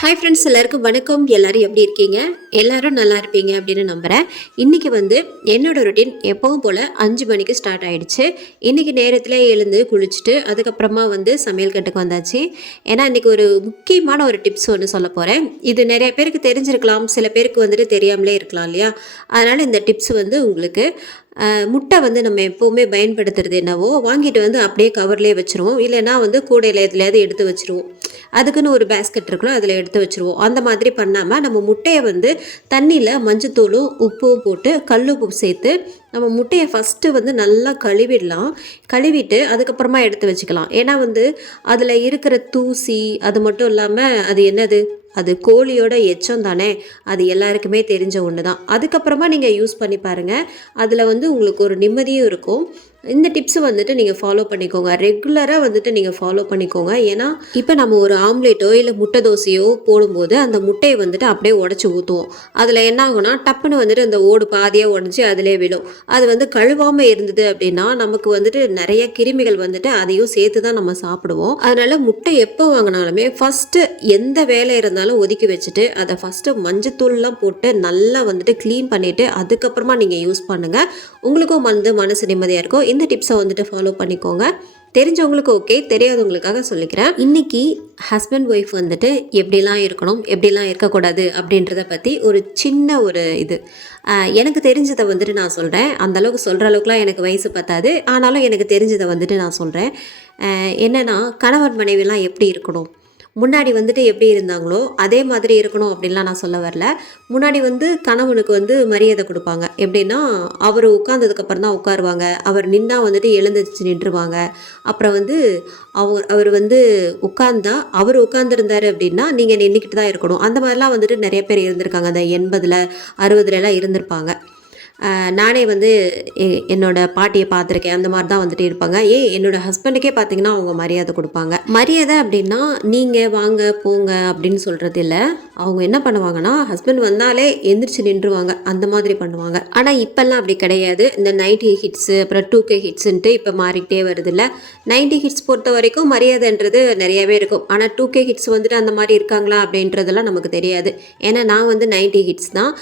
Hi friends எல்லாருக்கும் வணக்கம். எல்லோரும் எப்படி இருக்கீங்க? எல்லாரும் நல்லா இருப்பீங்க அப்படின்னு நம்புகிறேன் இன்றைக்கி வந்து என்னோடய ரொட்டீன் எப்பவும் போல் அஞ்சு மணிக்கு ஸ்டார்ட் ஆகிடுச்சு இன்றைக்கி நேரத்தில் எழுந்து குளிச்சுட்டு அதுக்கப்புறமா வந்து சமையல் கட்டுக்கு வந்தாச்சு. ஏன்னா இன்றைக்கி ஒரு முக்கியமான ஒரு டிப்ஸ் ஒன்று சொல்ல போகிறேன் இது நிறைய பேருக்கு தெரிஞ்சிருக்கலாம். சில பேருக்கு வந்துட்டு தெரியாமலே இருக்கலாம் இல்லையா? அதனால் இந்த டிப்ஸ் வந்து உங்களுக்கு முட்டை வந்து நம்ம எப்போவுமே பயன்படுத்துறது என்னவோ வாங்கிட்டு வந்து அப்படியே கவர்லேயே வச்சுருவோம். இல்லைன்னா வந்து கூடையில் எதுலையாவது எடுத்து வச்சுருவோம். அதுக்குன்னு ஒரு பேஸ்கெட் இருக்கணும் அதில் எடுத்து வச்சுருவோம். அந்த மாதிரி பண்ணாமல் நம்ம முட்டையை வந்து தண்ணியில் மஞ்சத்தூளும் உப்பும் போட்டு கல்லுப்பு சேர்த்து நம்ம முட்டையை ஃபஸ்ட்டு வந்து நல்லா கழுவிடலாம். கழுவிட்டு அதுக்கப்புறமா எடுத்து வச்சுக்கலாம். ஏன்னா வந்து அதில் இருக்கிற தூசி அது மட்டும் இல்லாமல் அது என்னது? அது கோழியோட எச்சம் தானே? அது எல்லாருக்குமே தெரிஞ்ச ஒன்று தான் அதுக்கப்புறமா நீங்கள் யூஸ் பண்ணி பாருங்கள் அதில் வந்து உங்களுக்கு ஒரு நிம்மதியும் இருக்கும். இந்த டிப்ஸை வந்துட்டு நீங்கள் ஃபாலோ பண்ணிக்கோங்க. ரெகுலராக வந்துட்டு நீங்கள் ஃபாலோ பண்ணிக்கோங்க. ஏன்னா இப்போ நம்ம ஒரு ஆம்லேட்டோ இல்லை முட்டை தோசையோ போடும்போது அந்த முட்டையை வந்துட்டு அப்படியே உடச்சி ஊற்றுவோம் அதில் என்ன ஆகும்னா டப்புன்னு வந்துட்டு அந்த ஓடு பாதியாக உடஞ்சி அதிலே விழும். அது வந்து கழுவாமல் இருந்தது அப்படின்னா நமக்கு வந்துட்டு நிறைய கிருமிகள் வந்துட்டு அதையும் சேர்த்து தான் நம்ம சாப்பிடுவோம். அதனால் முட்டை எப்போ வாங்கினாலுமே ஃபஸ்ட்டு எந்த வேலை இருந்தாலும் இருந்தாலும் ஒதுக்கி வச்சுட்டு அதை ஃபஸ்ட்டு மஞ்சத்தூள்லாம் போட்டு நல்லா வந்துட்டு க்ளீன் பண்ணிவிட்டு அதுக்கப்புறமா நீங்கள் யூஸ் பண்ணுங்கள் உங்களுக்கும் வந்து மனசு நிம்மதியாக இருக்கும். இந்த டிப்ஸை வந்துட்டு ஃபாலோ பண்ணிக்கோங்க. தெரிஞ்சவங்களுக்கு ஓகே தெரியாதவங்களுக்காக சொல்லிக்கிறேன். இன்னைக்கு ஹஸ்பண்ட் ஒய்ஃப் வந்துட்டு எப்படிலாம் இருக்கணும் எப்படிலாம் இருக்கக்கூடாது அப்படின்றத பற்றி ஒரு சின்ன ஒரு இது. எனக்கு தெரிஞ்சதை வந்துட்டு நான் சொல்கிறேன் அந்தளவுக்கு சொல்கிற அளவுக்குலாம் எனக்கு வயசு பத்தாது. ஆனாலும் எனக்கு தெரிஞ்சதை வந்துட்டு நான் சொல்கிறேன் என்னென்னா கணவன் மனைவிலாம் எப்படி இருக்கணும்? முன்னாடி வந்துட்டு எப்படி இருந்தாங்களோ அதே மாதிரி இருக்கணும் அப்படின்லாம் நான் சொல்ல வரல. முன்னாடி வந்து கணவனுக்கு வந்து மரியாதை கொடுப்பாங்க. எப்படின்னா அவர் உட்காந்ததுக்கப்புறம் தான் உட்காருவாங்க. அவர் நின்னா வந்துட்டு எழுந்துச்சு நின்றுவாங்க அப்புறம் வந்து அவர் அவர் வந்து உட்கார்ந்தா அவர் உட்காந்துருந்தார் அப்படின்னா நீங்கள் நின்றுக்கிட்டு தான் இருக்கணும். அந்த மாதிரிலாம் வந்துட்டு நிறைய பேர் இருந்திருக்காங்க. அந்த எண்பதில் அறுபதுலலாம் இருந்திருப்பாங்க. நானே வந்து எ- என்னோட பாட்டியை பார்த்துருக்கேன். அந்த மாதிரி தான் வந்துட்டு இருப்பாங்க. ஏன் என்னோட ஹஸ்பண்டுக்கே பார்த்தீங்கன்னா அவங்க மரியாதை கொடுப்பாங்க. மரியாதை அப்படின்னா நீங்கள் வாங்க போங்க அப்படின்னு சொல்கிறது இல்லை. அவங்க என்ன பண்ணுவாங்கன்னா ஹஸ்பண்ட் வந்தாலே எந்திரிச்சு நின்றுவாங்க. அந்த மாதிரி பண்ணுவாங்க. ஆனால் இப்போல்லாம் அப்படி கிடையாது. இந்த நைன்டி ஹிட்ஸு அப்புறம் டூ கே ஹிட்ஸுன்ட்டு இப்போ மாறிக்கிட்டே வருது நைன்டி ஹிட்ஸ் பொறுத்த வரைக்கும் மரியாதைன்றது நிறையவே இருக்கும். ஆனால் டூ கே ஹிட்ஸ் வந்துட்டு அந்த மாதிரி இருக்காங்களா அப்படின்றதெல்லாம் நமக்கு தெரியாது. ஏன்னா நான் வந்து நைன்டி ஹிட்ஸ் தான்.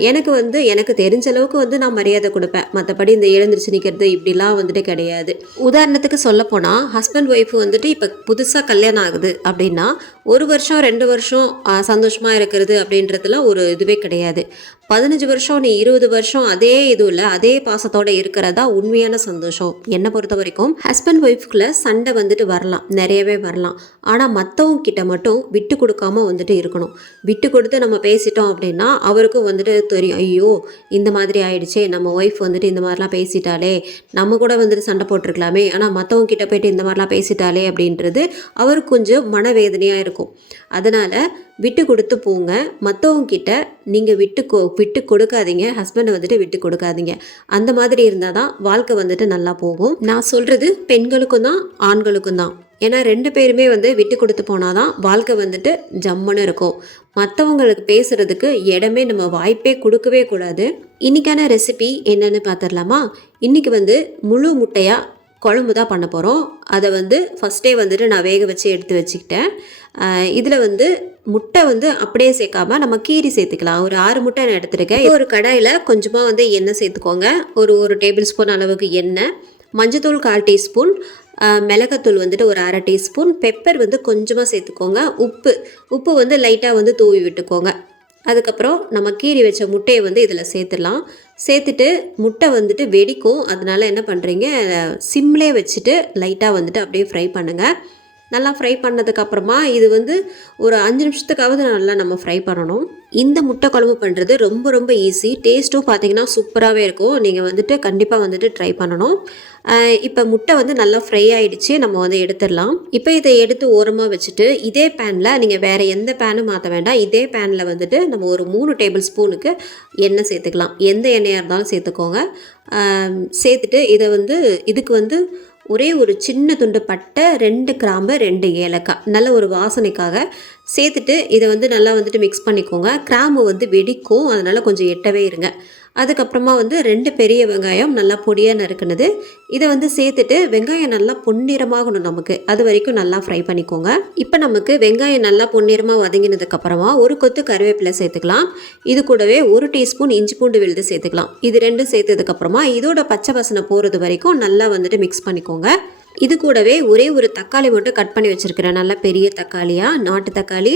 எனக்கு வந்து எனக்கு தெரிஞ்ச அளவுக்கு வந்து நான் மரியாதை கொடுப்பேன். மற்றபடி இந்த எழுந்திரிச்சு நிற்கிறது இப்படிலாம் வந்துட்டு கிடையாது. உதாரணத்துக்கு சொல்ல போனால் ஹஸ்பண்ட் ஒய்ஃப் வந்துட்டு இப்போ புதுசாக கல்யாணம் ஆகுது அப்படின்னா ஒரு வருஷம் ரெண்டு வருஷம் சந்தோஷமாக இருக்கிறது அப்படின்றதுலாம் ஒரு இதுவே கிடையாது. பதினஞ்சு வருஷம் நீ இருபது வருஷம் அதே இதுவில் அதே பாசத்தோடு இருக்கிறதா உண்மையான சந்தோஷம். என்னை பொறுத்த வரைக்கும் ஹஸ்பண்ட் ஒய்ஃப்குள்ள சண்டை வந்துட்டு வரலாம். நிறையவே வரலாம். ஆனால் மற்றவங்க கிட்ட மட்டும் விட்டு கொடுக்காம வந்துட்டு இருக்கணும். விட்டு கொடுத்து நம்ம பேசிட்டோம் அப்படின்னா அவருக்கும் வந்துட்டு தெரியும். ஐயோ இந்த மாதிரி ஆயிடுச்சே நம்ம ஒய்ஃப் வந்துட்டு இந்த மாதிரிலாம் பேசிட்டாலே நம்ம கூட வந்துட்டு சண்டை போட்டிருக்கலாமே. ஆனால் மற்றவங்க கிட்ட போயிட்டு இந்த மாதிரிலாம் பேசிட்டாலே அப்படின்றது அவருக்கு கொஞ்சம் மனவேதனையாக இருக்கும். இருக்கும். அதனால் விட்டு கொடுத்து போங்க. மற்றவங்கக்கிட்ட நீங்கள் விட்டு கொ விட்டு கொடுக்காதீங்க. ஹஸ்பண்டை வந்துட்டு விட்டு கொடுக்காதீங்க. அந்த மாதிரி இருந்தால் தான் வாழ்க்கை வந்துட்டு நல்லா போகும். நான் சொல்கிறது பெண்களுக்கும் தான் ஆண்களுக்கும் தான். ஏன்னா ரெண்டு பேருமே வந்து விட்டு கொடுத்து போனால் தான் வாழ்க்கை வந்துட்டு ஜம்முன்னு இருக்கும். மற்றவங்களுக்கு பேசுகிறதுக்கு இடமே நம்ம வாய்ப்பே கொடுக்கவே கூடாது. இன்றைக்கான ரெசிபி என்னென்னு பார்த்துடலாமா இன்றைக்கி வந்து முழு முட்டையாக குழம்பு தான் பண்ண போகிறோம் அதை வந்து ஃபஸ்ட்டே வந்துட்டு நான் வேக வச்சு எடுத்து வச்சுக்கிட்டேன். இதில் வந்து முட்டை வந்து அப்படியே சேர்க்காம நம்ம கீரி சேர்த்துக்கலாம். ஒரு ஆறு முட்டை நான் எடுத்துருக்கேன். ஒரு கடாயில் கொஞ்சமாக வந்து எண்ணெய் சேர்த்துக்கோங்க. ஒரு ஒரு டேபிள் ஸ்பூன் அளவுக்கு எண்ணெய் மஞ்சத்தூள் கால் டீஸ்பூன் மிளகாத்தூள் வந்துட்டு ஒரு அரை டீஸ்பூன் பெப்பர் வந்து கொஞ்சமாக சேர்த்துக்கோங்க. உப்பு உப்பு வந்து லைட்டாக வந்து தூவி விட்டுக்கோங்க. அதுக்கப்புறம் நம்ம கீறி வச்ச முட்டையை வந்து இதில் சேர்த்துடலாம். சேர்த்துட்டு முட்டை வந்துட்டு வெடிக்கும். அதனால என்ன பண்ணுறீங்க சிம்லே வச்சுட்டு லைட்டாக வந்துட்டு அப்படியே ஃப்ரை பண்ணுங்கள் நல்லா ஃப்ரை பண்ணதுக்கப்புறமா இது வந்து ஒரு அஞ்சு நிமிஷத்துக்காவது நல்லா நம்ம ஃப்ரை பண்ணணும். இந்த முட்டை குழம்பு பண்ணுறது ரொம்ப ரொம்ப ஈஸி டேஸ்ட்டும் பார்த்தீங்கன்னா சூப்பராகவே இருக்கும். நீங்கள் வந்துட்டு கண்டிப்பாக வந்துட்டு ட்ரை பண்ணணும். இப்போ முட்டை வந்து நல்லா ஃப்ரை ஆகிடுச்சு நம்ம வந்து எடுத்துடலாம். இப்போ இதை எடுத்து ஓரமாக வச்சுட்டு இதே பேனில் நீங்கள் வேறு எந்த பேனும் மாற்ற வேண்டாம். இதே பேனில் வந்துட்டு நம்ம ஒரு மூணு டேபிள் ஸ்பூனுக்கு எண்ணெய் சேர்த்துக்கலாம். எந்த எண்ணெயாக இருந்தாலும் சேர்த்துக்கோங்க. சேர்த்துட்டு இதை வந்து இதுக்கு வந்து ஒரே ஒரு சின்ன துண்டு பட்டை ரெண்டு கிராம்பு ரெண்டு ஏலக்காய். நல்ல ஒரு வாசனைக்காக சேர்த்துட்டு இதை வந்து நல்லா வந்துட்டு மிக்ஸ் பண்ணிக்கோங்க. கிராம்பு வந்து வெடிக்கும். அதனால் கொஞ்சம் எட்டவே இருங்க. அதுக்கப்புறமா வந்து ரெண்டு பெரிய வெங்காயம் நல்லா பொடியாக நறுக்குனது. இதை வந்து சேர்த்துட்டு வெங்காயம் நல்லா பொன்னிறமாகணும் நமக்கு. அது வரைக்கும் நல்லா ஃப்ரை பண்ணிக்கோங்க. இப்போ நமக்கு வெங்காயம் நல்லா பொன்னிறமாக வதங்கினதுக்கப்புறமா ஒரு கொத்து கருவேப்பிலை சேர்த்துக்கலாம். இது கூடவே ஒரு டீஸ்பூன் இஞ்சி பூண்டு விழுது சேர்த்துக்கலாம். இது ரெண்டும் சேர்த்ததுக்கப்புறமா இதோட பச்சை வாசனை போகிறது வரைக்கும் நல்லா வந்துட்டு மிக்ஸ் பண்ணிக்கோங்க. இது கூடவே ஒரே ஒரு தக்காளி மட்டும் கட் பண்ணி வச்சுருக்கிறேன். நல்லா பெரிய தக்காளியாக நாட்டு தக்காளி.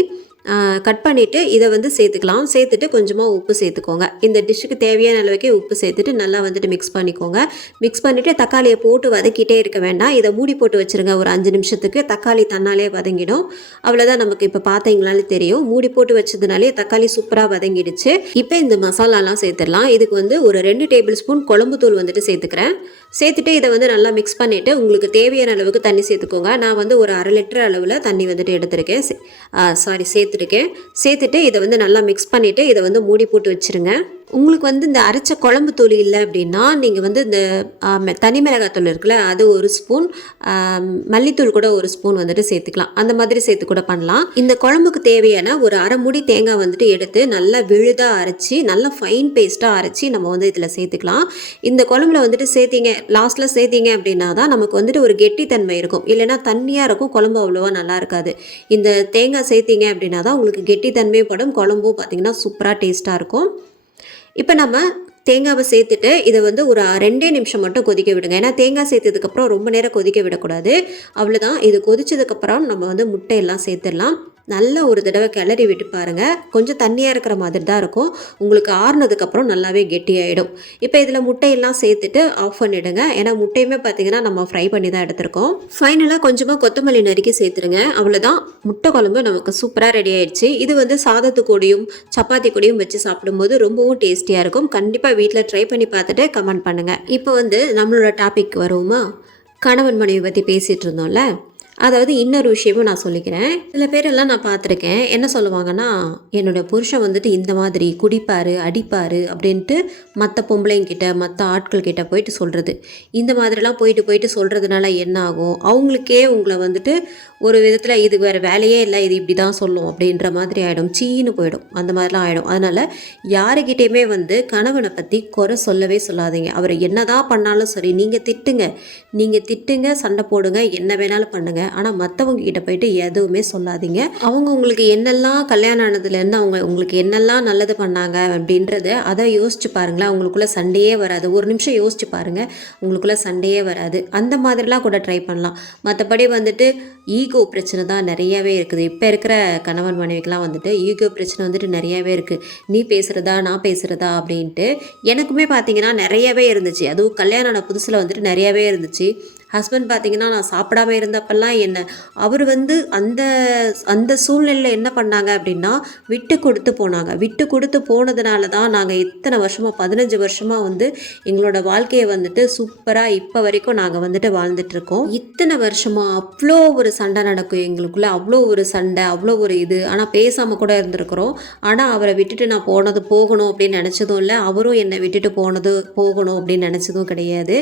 கட் பண்ணிவிட்டு இதை வந்து சேர்த்துக்கலாம். சேர்த்துட்டு கொஞ்சமாக உப்பு சேர்த்துக்கோங்க. இந்த டிஷ்ஷுக்கு தேவையான அளவுக்கு உப்பு சேர்த்துட்டு நல்லா வந்துட்டு மிக்ஸ் பண்ணிக்கோங்க. மிக்ஸ் பண்ணிவிட்டு தக்காளியை போட்டு வதக்கிட்டே இருக்க வேண்டாம். இதை மூடி போட்டு வச்சுருங்க. ஒரு அஞ்சு நிமிஷத்துக்கு தக்காளி தன்னாலே வதங்கிடும். அவ்வளோதான் நமக்கு இப்போ பார்த்தீங்களாலே தெரியும். மூடி போட்டு வச்சதுனாலே தக்காளி சூப்பராக வதங்கிடுச்சு. இப்போ இந்த மசாலாலாம் சேர்த்துடலாம். இதுக்கு வந்து ஒரு ரெண்டு டேபிள் ஸ்பூன் குழம்பு தூள் வந்துட்டு சேர்த்துக்கிறேன். சேர்த்துட்டு இதை வந்து நல்லா மிக்ஸ் பண்ணிவிட்டு உங்களுக்கு தேவையான அளவுக்கு தண்ணி சேர்த்துக்கோங்க. நான் வந்து ஒரு அரை லிட்டர் அளவில் தண்ணி வந்துட்டு எடுத்திருக்கேன். சாரி சேர்த்து சேர்த்துருக்கேன் சேர்த்துட்டு இதை வந்து நல்லா மிக்ஸ் பண்ணிவிட்டு இதை வந்து மூடி போட்டு வச்சுருங்க. உங்களுக்கு வந்து இந்த அரைச்ச குழம்பு தூள் இல்லை அப்படின்னா நீங்கள் வந்து இந்த தனி மிளகாத்தூள் இருக்குல்ல அது ஒரு ஸ்பூன் மல்லித்தூள் கூட ஒரு ஸ்பூன் வந்துட்டு சேர்த்துக்கலாம். அந்த மாதிரி சேர்த்து கூட பண்ணலாம். இந்த குழம்புக்கு தேவையான ஒரு அரை முடி தேங்காய் வந்துட்டு எடுத்து நல்லா விழுதாக அரைச்சி நல்லா ஃபைன் பேஸ்ட்டாக அரைச்சி நம்ம வந்து இதில் சேர்த்துக்கலாம். இந்த குழம்புல வந்துட்டு சேர்த்திங்க லாஸ்ட்டில் சேர்த்திங்க அப்படின்னா தான் நமக்கு வந்துட்டு ஒரு கெட்டித்தன்மை இருக்கும். இல்லைன்னா தண்ணியாக இருக்கும் குழம்பு அவ்வளோவா நல்லா இருக்காது. இந்த தேங்காய் சேர்த்திங்க அப்படின்னா தான் உங்களுக்கு கெட்டித்தன்மையும் படும் குழம்பும் பார்த்தீங்கன்னா சூப்பராக டேஸ்ட்டாக இருக்கும். இப்போ நம்ம தேங்காவை சேர்த்துட்டு இதை வந்து ஒரு ரெண்டே நிமிஷம் மட்டும் கொதிக்க விடுங்க. ஏன்னா தேங்காய் சேர்த்ததுக்கப்புறம் ரொம்ப நேரம் கொதிக்க விடக்கூடாது. அவ்வளோதான் இது கொதிச்சதுக்கப்புறம் நம்ம வந்து முட்டையெல்லாம் சேர்த்துடலாம். நல்லா ஒரு தடவை கிளறி விட்டு பாருங்கள் கொஞ்சம் தண்ணியாக இருக்கிற மாதிரி தான் இருக்கும். உங்களுக்கு ஆறுனதுக்கப்புறம் நல்லாவே கெட்டியாயிடும். இப்போ இதில் முட்டையெல்லாம் சேர்த்துட்டு ஆஃப் பண்ணிவிடுங்க ஏன்னா முட்டையுமே பார்த்தீங்கன்னா நம்ம ஃப்ரை பண்ணி தான் எடுத்திருக்கோம் ஃபைனலாக கொஞ்சமாக கொத்தமல்லி நறுக்கி சேர்த்துருங்க. அவ்வளோதான் முட்டை குழம்பு நமக்கு சூப்பராக ரெடி ஆயிடுச்சு. இது வந்து சாதத்து கூடியும் சப்பாத்தி கூடியும் வச்சு சாப்பிடும்போது ரொம்பவும் டேஸ்டியாக இருக்கும். கண்டிப்பாக வீட்டில் ட்ரை பண்ணி பார்த்துட்டு கமெண்ட் பண்ணுங்கள் இப்போ வந்து நம்மளோட டாபிக் வருவோமா? கணவன் மனைவி பற்றி பேசிகிட்டு இருந்தோம்ல? அதாவது இன்னொரு விஷயமும் நான் சொல்லிக்கிறேன். சில பேரெல்லாம் நான் பார்த்துருக்கேன். என்ன சொல்லுவாங்கன்னா என்னோட புருஷன் வந்துட்டு இந்த மாதிரி குடிப்பார் அடிப்பார் அப்படின்ட்டு மற்ற பொம்பளைங்கிட்ட மற்ற ஆட்கள் கிட்ட போயிட்டு சொல்கிறது இந்த மாதிரிலாம் போயிட்டு போயிட்டு சொல்கிறதுனால என்ன ஆகும்? அவங்களுக்கே உங்களை வந்துட்டு ஒரு விதத்தில் இது வேறு வேலையே இல்லை இது இப்படி தான் சொல்லும் அப்படின்ற மாதிரி ஆகிடும் சீன்னு போயிடும். அந்த மாதிரிலாம் ஆகிடும் அதனால் யாருக்கிட்டேயுமே வந்து கணவனை பற்றி குறை சொல்லவே சொல்லாதீங்க. அவர் என்னதான் பண்ணாலும் சரி நீங்கள் திட்டுங்க. நீங்கள் திட்டுங்க சண்டை போடுங்க என்ன வேணாலும் பண்ணுங்கள் ஆனால் மற்றவங்க கிட்ட போயிட்டு எதுவுமே சொல்லாதீங்க. அவங்க உங்களுக்கு என்னெல்லாம் கல்யாணம் ஆனதுலேருந்து அவங்க உங்களுக்கு என்னெல்லாம் நல்லது பண்ணாங்க அப்படின்றத அதை யோசிச்சு பாருங்களேன். அவங்களுக்குள்ளே சண்டையே வராது. ஒரு நிமிஷம் யோசிச்சு பாருங்கள் உங்களுக்குள்ளே சண்டையே வராது. அந்த மாதிரிலாம் கூட ட்ரை பண்ணலாம். மற்றபடி வந்துட்டு ஈகோ பிரச்சனை தான் நிறையவே இருக்குது. இப்போ இருக்கிற கணவன் மனைவிக்கெலாம் வந்துட்டு ஈகோ பிரச்சனை வந்துட்டு நிறையவே இருக்குது நீ பேசுகிறதா நான் பேசுகிறதா அப்படின்ட்டு எனக்குமே பார்த்தீங்கன்னா நிறையவே இருந்துச்சு. அதுவும் கல்யாணம் ஆன புதுசில் வந்துட்டு நிறையவே இருந்துச்சு. ஹஸ்பண்ட் பார்த்தீங்கன்னா நான் சாப்பிடாம இருந்தப்பெல்லாம் என்ன அவர் வந்து அந்த அந்த சூழ்நிலையில் என்ன பண்ணாங்க அப்படின்னா விட்டு கொடுத்து போனாங்க. விட்டு கொடுத்து போனதுனால தான் நாங்கள் இத்தனை வருஷமாக பதினஞ்சு வருஷமாக வந்து எங்களோட வாழ்க்கையை வந்துட்டு சூப்பராக இப்போ வரைக்கும் நாங்கள் வந்துட்டு வாழ்ந்துட்டு இருக்கோம் இத்தனை வருஷமாக அவ்வளோ ஒரு சண்டை நடக்கும் எங்களுக்குள்ளே. அவ்வளோ ஒரு சண்டை அவ்வளோ ஒரு இது. ஆனால் பேசாமல் கூட இருந்திருக்கிறோம். ஆனால் அவரை விட்டுட்டு நான் போனது போகணும் அப்படின்னு நினச்சதும் இல்லை. அவரும் என்னை விட்டுட்டு போனது போகணும் அப்படின்னு நினச்சதும் கிடையாது.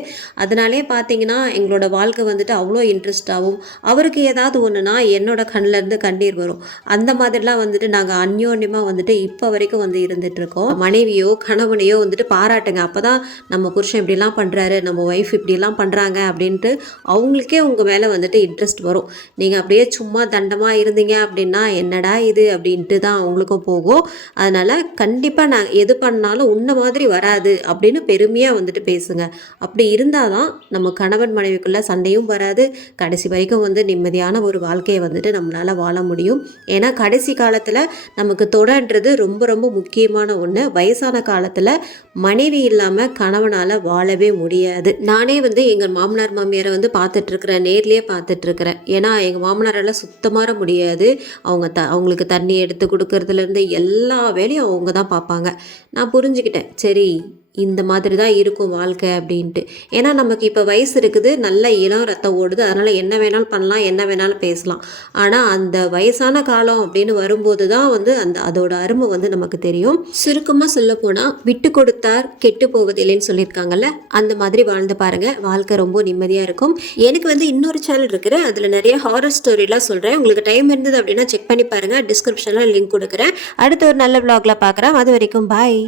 அதனாலே பார்த்தீங்கன்னா எங்களோட வாழ்க்கை வந்துட்டு அவ்வளோ இன்ட்ரெஸ்டாகவும் அவருக்கு ஏதாவது ஒன்றுனா என்னோட கண்ணிலேருந்து கண்ணீர் வரும். அந்த மாதிரிலாம் வந்துட்டு நாங்கள் அந்யோன்யமாக வந்துட்டு இப்போ வரைக்கும் வந்து இருந்துகிட்ருக்கோம் மனைவியோ கணவனையோ வந்துட்டு பாராட்டுங்க. அப்போ தான் நம்ம புருஷன் இப்படிலாம் பண்ணுறாரு நம்ம ஒய்ஃப் இப்படிலாம் பண்ணுறாங்க அப்படின்ட்டு அவங்களுக்கே உங்கள் மேலே வந்துட்டு இன்ட்ரெஸ்ட் வரும். நீங்கள் அப்படியே சும்மா தண்டமாக இருந்தீங்க அப்படின்னா என்னடா இது அப்படின்ட்டு தான் அவங்களுக்கும் போகும். அதனால் கண்டிப்பாக நான் எது பண்ணாலும் உன்ன மாதிரி வராது அப்படின்னு பெருமையாக வந்துட்டு பேசுங்க. அப்படி இருந்தால் தான் நம்ம கணவன் மனைவிக்குள்ள சண்டையும் வராது. கடைசி வரைக்கும் வந்து நிம்மதியான ஒரு வாழ்க்கையை வந்துட்டு நம்மளால் வாழ முடியும். ஏன்னா கடைசி காலத்தில் நமக்கு தொடன்றது ரொம்ப ரொம்ப முக்கியமான ஒன்று வயசான காலத்தில் மனைவி இல்லாமல் கணவனால் வாழவே முடியாது. நானே வந்து எங்கள் மாமனார் மாமியாரை வந்து பார்த்துட்ருக்குறேன். நேர்லேயே பார்த்துட்ருக்குறேன். ஏன்னா எங்கள் மாமனாரால் சுத்தமாக முடியாது. அவங்க த அவங்களுக்கு தண்ணி எடுத்து கொடுக்கறதுலேருந்து எல்லா வேலையும் அவங்க தான் பார்ப்பாங்க. நான் புரிஞ்சுக்கிட்டேன். சரி இந்த மாதிரி தான் இருக்கும் வாழ்க்கை அப்படின்ட்டு. ஏன்னா நமக்கு இப்போ வயசு இருக்குது நல்ல இளம் ரத்தம் ஓடுது அதனால் என்ன வேணாலும் பண்ணலாம் என்ன வேணாலும் பேசலாம். ஆனால் அந்த வயசான காலம் அப்படின்னு வரும்போது தான் வந்து அந்த அதோட அருமை வந்து நமக்கு தெரியும். சுருக்கமாக சொல்ல போனால் விட்டு கொடுத்தார் கெட்டு போவதில்லைன்னு சொல்லியிருக்காங்கல்ல அந்த மாதிரி வாழ்ந்து பாருங்கள் வாழ்க்கை ரொம்ப நிம்மதியாக இருக்கும். எனக்கு வந்து இன்னொரு சேனல் இருக்குது. அதில் நிறைய ஹாரர் ஸ்டோரிலாம் சொல்கிறேன் உங்களுக்கு டைம் இருந்தது அப்படின்னா செக் பண்ணி பாருங்கள் டிஸ்கிரிப்ஷனில் லிங்க் கொடுக்குறேன். அடுத்த ஒரு நல்ல விளாகில் பார்க்குறேன் அது வரைக்கும் பாய்